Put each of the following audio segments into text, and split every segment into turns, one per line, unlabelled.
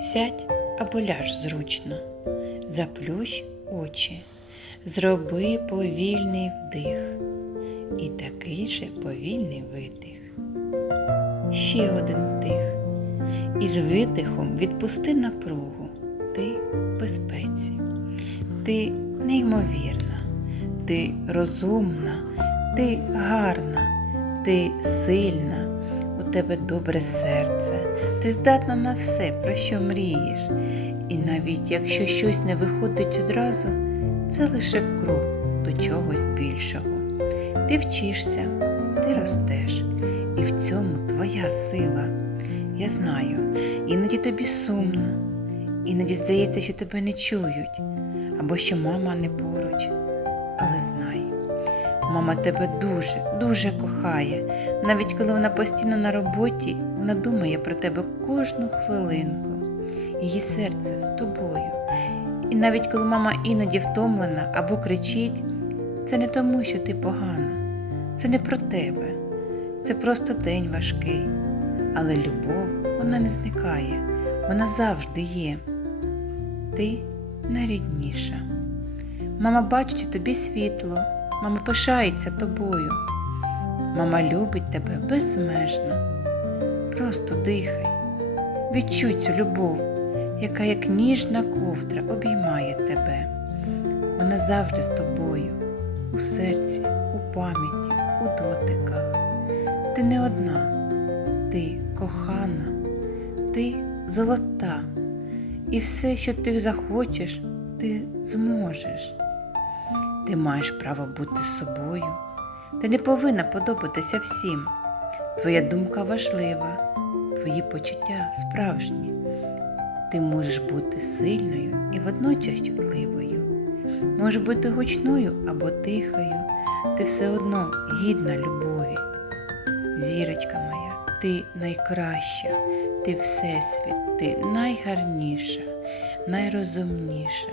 Сядь або ляж зручно, заплющ очі, зроби повільний вдих і такий же повільний видих. Ще один вдих. І з видихом відпусти напругу. Ти в безпеці. Ти неймовірна, ти розумна, ти гарна, ти сильна, тебе добре серце, ти здатна на все, про що мрієш. І навіть якщо щось не виходить одразу, це лише крок до чогось більшого. Ти вчишся, ти ростеш, і в цьому твоя сила. Я знаю, іноді тобі сумно, іноді здається, що тебе не чують, або що мама не поруч. Але знай, мама тебе дуже, дуже кохає. Навіть коли вона постійно на роботі, вона думає про тебе кожну хвилинку. Її серце з тобою. І навіть коли мама іноді втомлена або кричить, це не тому, що ти погана, це не про тебе, це просто день важкий. Але любов, вона не зникає, вона завжди є. Ти найрідніша. Мама бачить у тобі світло, мама пишається тобою. Мама любить тебе безмежно. Просто дихай, відчуй цю любов, яка як ніжна ковдра обіймає тебе. Вона завжди з тобою, у серці, у пам'яті, у дотиках. Ти не одна, ти кохана, ти золота, і все, що ти захочеш, ти зможеш. Ти маєш право бути собою. Ти не повинна подобатися всім. Твоя думка важлива, твої почуття справжні. Ти можеш бути сильною і водночас чутливою. Можеш бути гучною або тихою. Ти все одно гідна любові. Зірочка моя, ти найкраща, ти всесвіт, ти найгарніша, найрозумніша.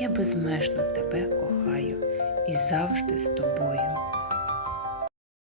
Я безмежно тебе кохаю і завжди з тобою.